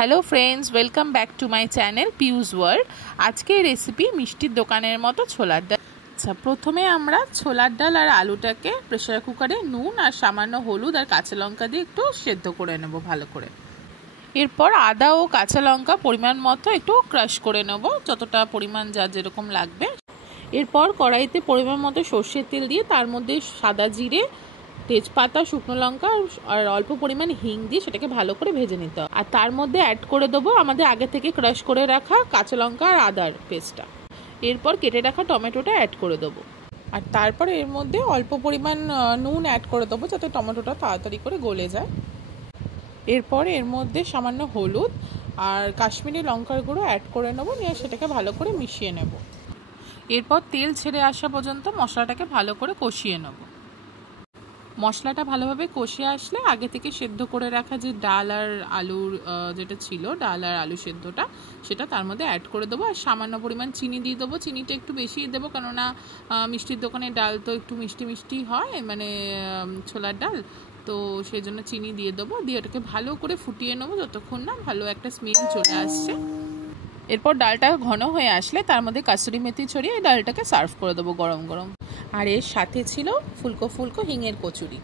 Hello friends, welcome back to my channel পিউস world. আজকে recipe মিষ্টির দোকানের মতো ছোলার ডাল। আচ্ছা, প্রথমে আমরা ছোলার ডাল আর আলুটাকে প্রেসার কুকারে নুন আর সামান্য হলুদ আর কাঁচা লঙ্কা দিয়ে একটু সেদ্ধ করে নেব ভালো করে। এরপর আদা ও কাঁচা লঙ্কা পরিমাণ মতো একটু ক্রাশ করে নেব, যতটা পরিমাণ যার যেরকম লাগবে। এরপর কড়াইতে পরিমাণ মতো সর্ষের তেল দিয়ে তার মধ্যে সাদা জিরে, তেজপাতা, শুকনো লঙ্কা আর অল্প পরিমাণ হিং দিয়ে সেটাকে ভালো করে ভেজে নিতে হবে। আর তার মধ্যে অ্যাড করে দেবো আমাদের আগে থেকে ক্রাশ করে রাখা কাঁচা লঙ্কা আর আদার পেস্টটা। এরপর কেটে রাখা টমেটোটা অ্যাড করে দেবো। আর তারপর এর মধ্যে অল্প পরিমাণ নুন অ্যাড করে দেবো যাতে টমেটোটা তাড়াতাড়ি করে গলে যায়। এরপর এর মধ্যে সামান্য হলুদ আর কাশ্মীরি লঙ্কার গুঁড়ো অ্যাড করে নেবো, নিয়ে সেটাকে ভালো করে মিশিয়ে নেব। এরপর তেল ছেড়ে আসা পর্যন্ত মশলাটাকে ভালো করে কষিয়ে নেব। মশলাটা ভালোভাবে কষে আসলে আগে থেকে সেদ্ধ করে রাখা যে ডাল আর আলুর যেটা ছিল, ডাল আর আলু সেদ্ধটা, সেটা তার মধ্যে অ্যাড করে দেবো। আর সামান্য পরিমাণ চিনি দিয়ে দেবো। চিনিটা একটু বেশি দেবো, কেননা মিষ্টির দোকানে ডাল তো একটু মিষ্টি মিষ্টি হয়, মানে ছোলার ডাল, তো সেই জন্য চিনি দিয়ে দেবো। দিয়ে ওটাকে ভালো করে ফুটিয়ে নেবো যতক্ষণ না ভালো একটা স্মেল চলে আসছে। এরপর ডালটা ঘন হয়ে আসলে তার মধ্যে কাসুরি মেথি ছড়িয়ে এই ডালটাকে সার্ভ করে দেবো গরম গরম। আর এর সাথে ছিল ফুলকো ফুলকো হিঙের কচুরি।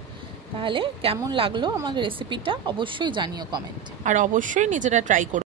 তাহলে কেমন লাগলো আমার রেসিপিটা অবশ্যই জানিও কমেন্ট, আর অবশ্যই নিজেরা ট্রাই করো।